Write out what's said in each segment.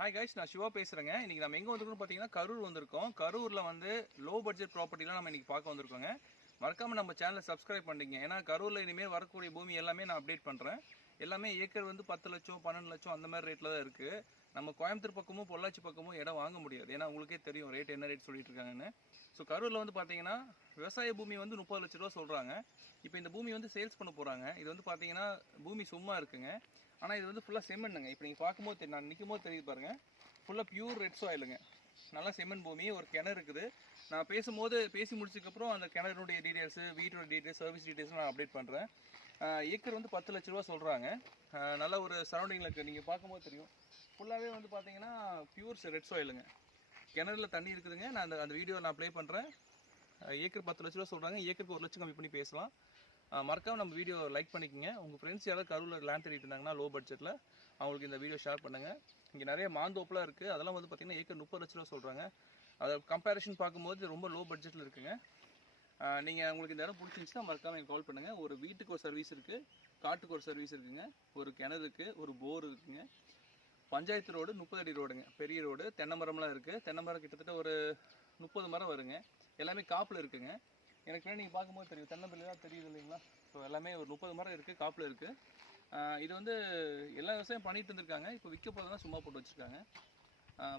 Hi guys, நான் சிவா பேசுகிறேங்க. இன்றைக்கி நம்ம எங்கே வந்திருக்கோம்னு பார்த்தீங்கன்னா கரூர் வந்திருக்கோம். கரூரில் வந்து லோ பட்ஜெட் ப்ராப்பர்ட்டிலாம் நம்ம இன்றைக்கி பார்க்க வந்திருக்கோங்க. மறக்காமல் நம்ம சேனலை சப்ஸ்கிரைப் பண்ணிங்க. ஏன்னா கரூரில் இனிமேல் வரக்கூடிய பூமி எல்லாமே நான் அப்டேட் பண்ணுறேன். எல்லாமே ஏக்கர் வந்து 10 லட்சம் 12 லட்சம் அந்த மாதிரி ரேட்டில் தான் இருக்குது. நம்ம கோயம்புத்தூர் பக்கமும் பொள்ளாச்சி பக்கமும் இடம் வாங்க முடியாது. ஏன்னா உங்களுக்கே தெரியும் ரேட் என்ன ரேட் சொல்லிட்டு இருக்காங்கன்னு. ஸோ கரூரில் வந்து பார்த்தீங்கன்னா விவசாய பூமி வந்து 30 லட்ச ரூபா சொல்கிறாங்க. இப்போ இந்த பூமி வந்து சேல்ஸ் பண்ண போகிறாங்க. இது வந்து பார்த்தீங்கன்னா பூமி சும்மா இருக்குங்க. ஆனால் இது வந்து ஃபுல்லாக செம்மண்ணுங்க. இப்போ நீங்கள் பார்க்கும்போது நான் நிற்கும் போது தெரியுது பாருங்கள், ஃபுல்லாக பியூர் ரெட் சாயிலுங்க. நல்லா செம்மண் பூமி. ஒரு கிணறு இருக்குது. நான் பேசி முடிச்சதுக்கப்புறம் அந்த கிணறுடைய டீட்டெயில்ஸு, வீட்டோட டீட்டெயில்ஸ், சர்வீஸ் டீட்டெயில்ஸ் நான் அப்டேட் பண்ணுறேன். ஏக்கர் வந்து 10 லட்ச ரூபா சொல்கிறாங்க. நல்ல ஒரு சரௌண்டிங்கில் இருக்குது. நீங்கள் பார்க்கும்போது தெரியும் ஃபுல்லாகவே வந்து பார்த்தீங்கன்னா பியூர் ரெட் சாயிலுங்க. கிணறுல தண்ணி இருக்குதுங்க. நான் அந்த வீடியோ நான் ப்ளே பண்ணுறேன். ஏக்கர் 10 லட்ச ரூபா சொல்கிறாங்க. ஏக்கருக்கு 1 லட்சம் கம்மி பண்ணி பேசலாம். மறக்காமல் நம்ம வீடியோ லைக் பண்ணிக்கோங்க. உங்கள் ஃப்ரெண்ட்ஸ் யாராவது கரூரில் லேண்ட் தேடிட்டு இருந்தாங்கன்னா லோ பட்ஜெட்டில் அவங்களுக்கு இந்த வீடியோ ஷேர் பண்ணுங்கள். இங்கே நிறைய மாந்தோப்பெலாம் இருக்குது. அதெல்லாம் வந்து பார்த்திங்கன்னா ஏக்கர் 30 லட்ச ரூபா சொல்கிறாங்க. அதை கம்பேரிஷன் பார்க்கும்போது ரொம்ப லோ பட்ஜெட்டில் இருக்குங்க. நீங்கள் உங்களுக்கு இந்த இடம் பிடிச்சிருந்துச்சுன்னா மறக்காமல் எனக்கு கால் பண்ணுங்கள். ஒரு வீட்டுக்கு ஒரு சர்வீஸ் இருக்குது, காட்டுக்கு ஒரு சர்வீஸ் இருக்குதுங்க, ஒரு கிணறு இருக்குது, ஒரு போர் இருக்குதுங்க. பஞ்சாயத்து ரோடு 30 அடி ரோடுங்க, பெரிய ரோடு. தென்னை மரம்லாம் இருக்குது. தென்னை மரம் கிட்டத்தட்ட ஒரு 30 மரம் வருங்க. எல்லாமே காப்பில் இருக்குதுங்க. எனக்கு நீங்கள் பார்க்கும்போது தெரியும், தென்னம்பிள்ளைலாம் தெரியுது இல்லைங்களா? ஸோ எல்லாமே ஒரு 30 மரம் இருக்குது, காப்பில் இருக்குது. இது வந்து எல்லா விவசாயம் பண்ணிட்டு இருந்திருக்காங்க. இப்போ விற்க போகிறதுனா சும்மா போட்டு வச்சுருக்காங்க.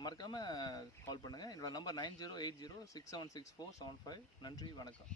மறக்காமல் கால் பண்ணுங்கள். என்னோடய நம்பர் 908067764775. நன்றி, வணக்கம்.